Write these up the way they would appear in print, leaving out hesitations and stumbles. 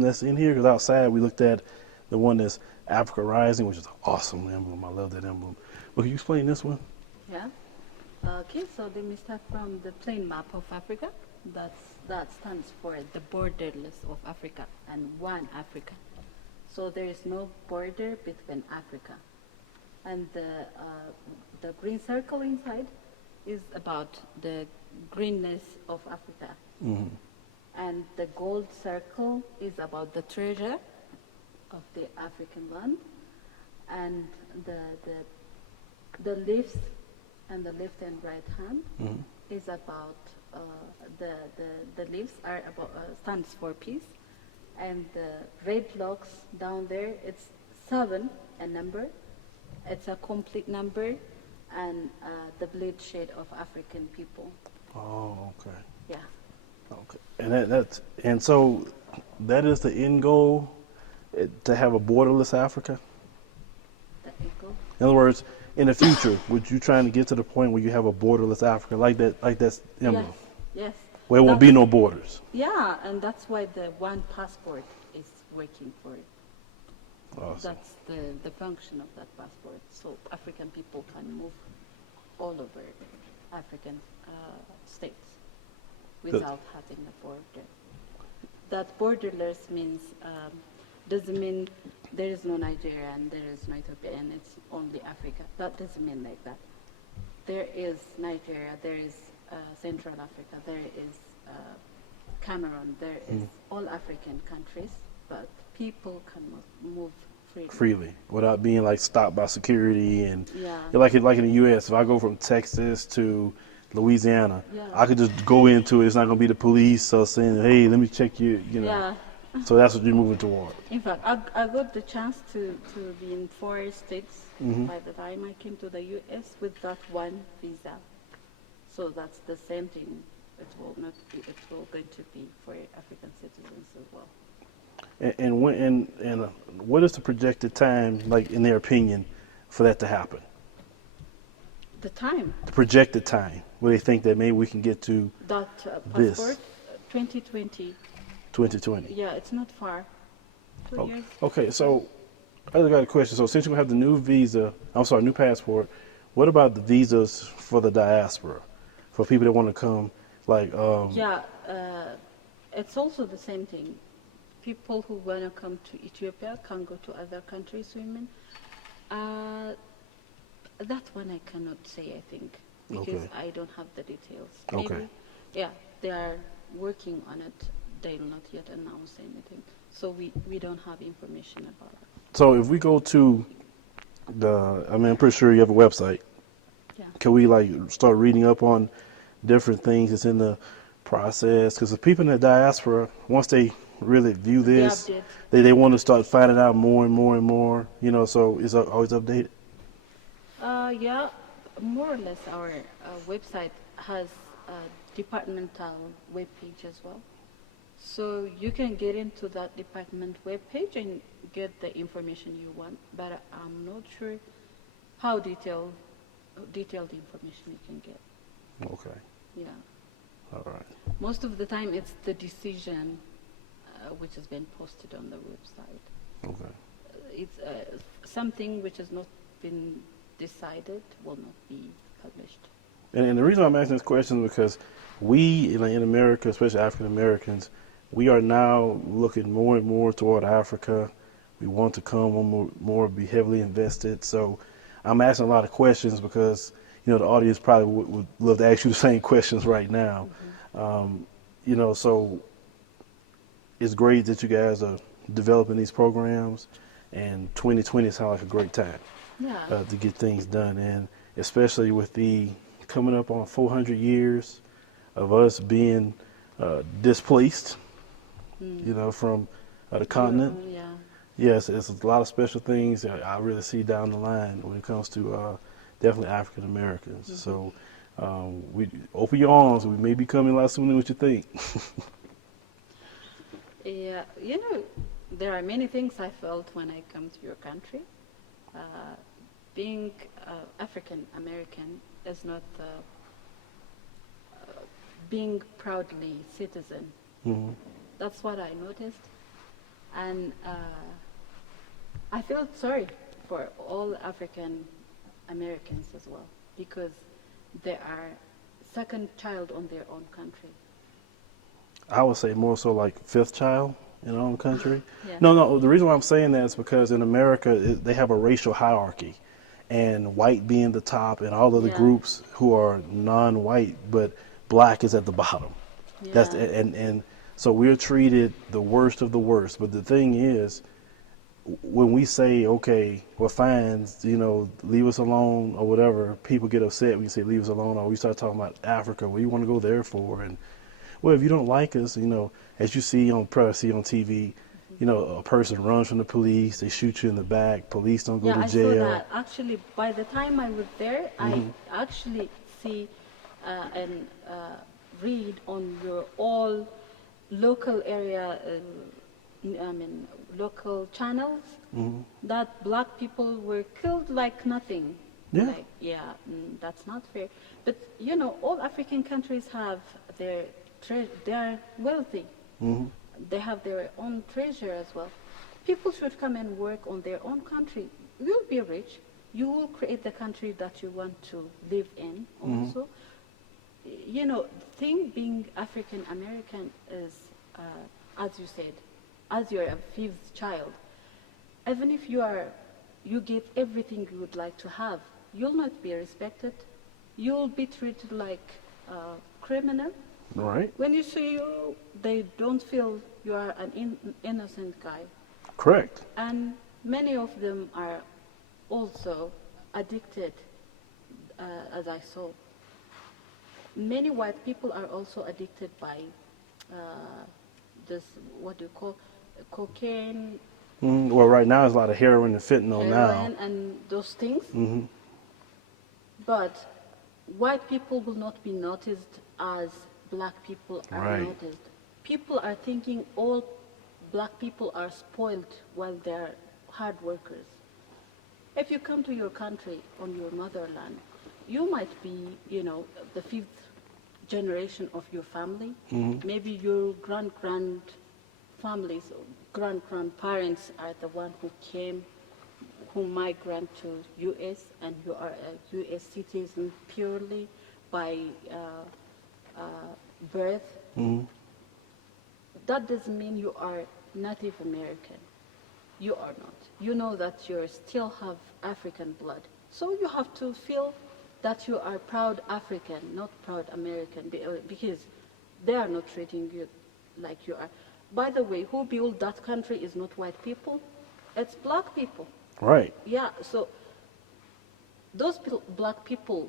that's in here? Because outside we looked at the one that's Africa Rising, which is an awesome emblem. I love that emblem. Well, can you explain this one? Yeah. Okay, so let me start from the plain map of Africa. That stands for the borderless of Africa and one Africa. So there is no border between Africa. And the green circle inside is about the greenness of Africa. Mm-hmm. And the gold circle is about the treasure of the African land. And the leaves and the left and right hand Mm-hmm. is about the leaves are about stands for peace, and the red blocks down there, it's 7 a number. It's a complete number, and the bloodshed of African people. Oh, okay. Yeah. Okay. And so that is the end goal, to have a borderless Africa. The eagle. In other words, in the future, would you trying to get to the point where you have a borderless Africa like that's emblem, Yes. Yes. where it won't be no borders? Yeah, and that's why the one passport is working for it. Awesome. That's the function of that passport. So African people can move all over African states without having a border. That borderless means doesn't mean there is no Nigeria and there is no Ethiopia and it's only Africa. That doesn't mean like that. There is Nigeria, there is Central Africa, there is Cameroon, there is all African countries, but people can move freely without being like stopped by security and Yeah. like in the U.S. If I go from Texas to Louisiana, Yeah. I could just go into it. It's not going to be the police saying, "Hey, let me check you." Yeah. So that's what you're moving toward. In fact, I got the chance to be in 4 states Mhm. by the time I came to the U.S. with that one visa. So that's the same thing. It will not be. It will going to be for African citizens as well. And what is the projected time, like in their opinion, for that to happen? The time The projected time, where they think that maybe we can get to that This. passport, 2020. 2020. Yeah, it's not far. 2 years. Okay, so I just got a question. So since you have the new new passport, what about the visas for the diaspora, for people that want to come, like? Yeah, it's also the same thing. People who want to come to Ethiopia can go to other countries, women. That one I cannot say, I think, because Okay. I don't have the details. Okay. Maybe, yeah, they are working on it. They will not yet announce anything. So we don't have information about it. So if we go to I'm pretty sure you have a website. Yeah. Can we like start reading up on different things that's in the process? Because the people in the diaspora, once they really view The this, update. they want to start finding out more and more and more. So it's always updated. Yeah, more or less our website has a departmental web page as well. So you can get into that department web page and get the information you want, but I'm not sure how detailed information you can get. Okay. Yeah. All right. Most of the time it's the decision which has been posted on the website. Okay. It's something which has not been decided will not be published. And the reason I'm asking this question is because we in America, especially African Americans, we are now looking more and more toward Africa. We want to come more be heavily invested. So I'm asking a lot of questions because the audience probably would love to ask you the same questions right now. So it's great that you guys are developing these programs, and 2020 sounds like a great time Yeah. to get things done, and especially with the coming up on 400 years of us being displaced, from the continent. Yeah. Yes, it's a lot of special things that I really see down the line when it comes to definitely African Americans. So we open your arms. We may be coming a lot sooner than what you think. Yeah, there are many things I felt when I come to your country. Being African American is not being proudly citizen. Mm-hmm. That's what I noticed. And I feel sorry for all African Americans as well, because they are second child on their own country. I would say more so like fifth child in our own country. Yeah. No. The reason why I'm saying that is because in America they have a racial hierarchy, and white being the top, and all of the Yeah. groups who are non-white, but black is at the bottom. That's Yeah. and so we're treated the worst of the worst. But the thing is, when we say, okay, well, fine, leave us alone or whatever, people get upset. We say, leave us alone, or we start talking about Africa. What do you want to go there for? And well, if you don't like us, as you see on TV, a person runs from the police, they shoot you in the back, police don't go Yeah, to I jail. saw that. Actually, by the time I was there, I actually see and read on your all local area, local channels, that black people were killed like nothing. Yeah. Like, that's not fair. But all African countries have their they are wealthy. They have their own treasure as well. People should come and work on their own country. You'll be rich. You will create the country that you want to live in also. Thing being African American is, as you said, as you're a fifth child, even if you get everything you would like to have, you'll not be respected. You'll be treated like a criminal. Right. When you see you, they don't feel you are an innocent guy. Correct. And many of them are also addicted, as I saw. Many white people are also addicted by this, what do you call, cocaine, Well, right now there's a lot of heroin and fentanyl heroin, and those things. But white people will not be noticed as black people are Right. noticed. People are thinking all black people are spoiled while they're hard workers. If you come to your country, on your motherland, you might be, the fifth generation of your family. Maybe your families, grandparents are the one who came, who migrant to U.S., and you are a U.S. citizen purely by birth. That doesn't mean you are Native American. You are not. You know that you still have African blood. So you have to feel that you are proud African, not proud American, because they are not treating you like you are. By the way, who built that country is not white people, it's black people. Right. Yeah, so those black people,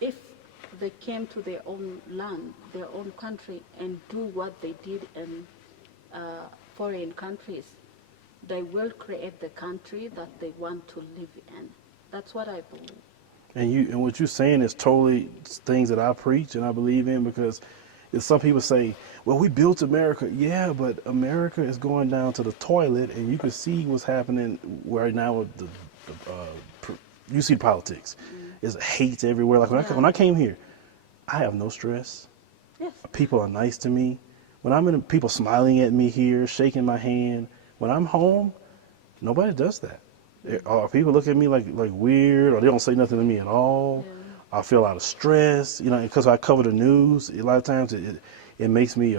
if they came to their own land, their own country, and do what they did in foreign countries, they will create the country that they want to live in. That's what I believe. And what you're saying is totally things that I preach and I believe in, because some people say, well, we built America. Yeah, but America is going down to the toilet, and you can see what's happening right now with you see politics. There's hate everywhere. Like when I came here, I have no stress. Yes. People are nice to me. When I'm in, people smiling at me here, shaking my hand. When I'm home, nobody does that. Or people look at me like weird, or they don't say nothing to me at all. I feel a lot of stress, because I cover the news. A lot of times it makes me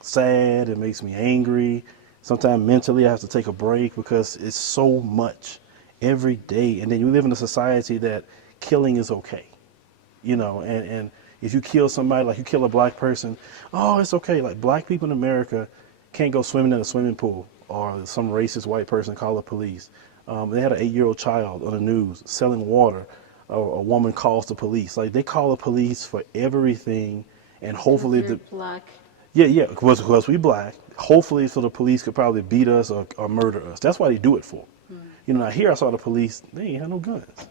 sad. It makes me angry. Sometimes mentally I have to take a break because it's so much every day. And then you live in a society that killing is okay, and if you kill somebody, like you kill a black person, oh, it's okay. Like black people in America can't go swimming in a swimming pool, or some racist white person call the police. They had an 8-year-old child on the news selling water. A woman calls the police. Like they call the police for everything, and hopefully Black. Yeah, because we black. Hopefully, so the police could probably beat us or murder us. That's why they do it for. Now here I saw the police. They ain't had no guns.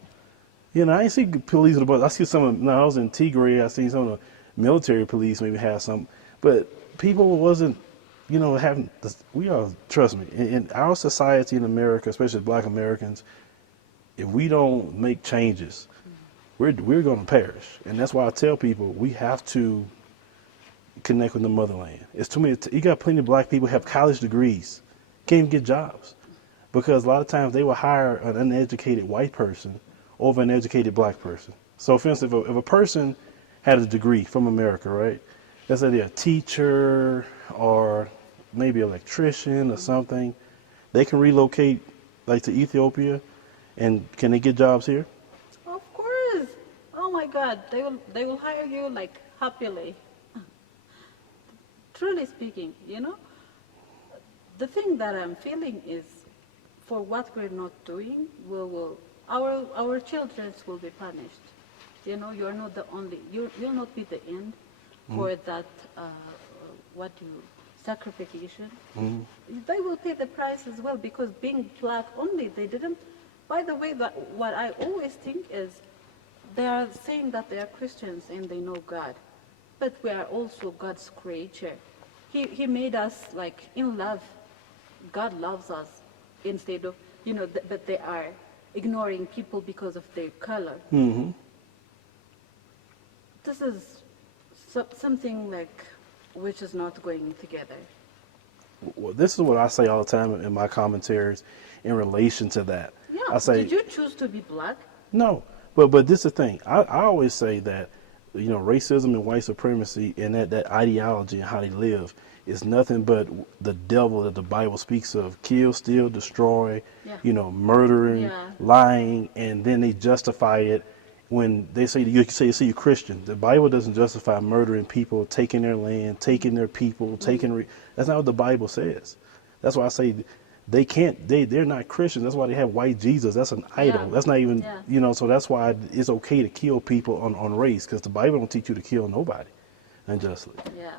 I ain't see police with the. I see some of. No, I was in Tigray. I seen some of the military police maybe have some, but people wasn't. Having. We are, trust me, in our society in America, especially black Americans, if we don't make changes, we're going to perish. And that's why I tell people we have to connect with the motherland. It's too many. You got plenty of black people who have college degrees, can't even get jobs because a lot of times they will hire an uneducated white person over an educated black person. So, for instance, if a person had a degree from America, right? Let's say they're a teacher or maybe electrician or something, they can relocate like to Ethiopia, and can they get jobs here? Of course. Oh my God, they will hire you like happily. Truly speaking, the thing that I'm feeling is, for what we're not doing, our children will be punished. You're not the only. You'll not be the end for that. Sacrification. They will pay the price as well because being black only, they didn't. By the way, what I always think is, they are saying that they are Christians and they know God, but we are also God's creature. He made us like in love. God loves us instead of, but they are ignoring people because of their color. Mm-hmm. This is something like which is not going together. Well, this is what I say all the time in my commentaries in relation to that. Yeah. I say, did you choose to be black? no, but this is the thing. I always say that, racism and white supremacy and that ideology and how they live is nothing but the devil that the Bible speaks of: kill, steal, destroy, Yeah. murdering, Yeah. lying, and then they justify it when they say you're Christian. The Bible doesn't justify murdering people, taking their land, taking their people, that's not what the Bible says. That's why I say they're not Christians. That's why they have white Jesus. That's an idol. Yeah. That's not even, Yeah. so that's why it's okay to kill people on race, because the Bible don't teach you to kill nobody unjustly. Yeah.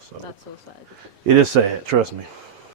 So That's so sad. it is sad, trust me.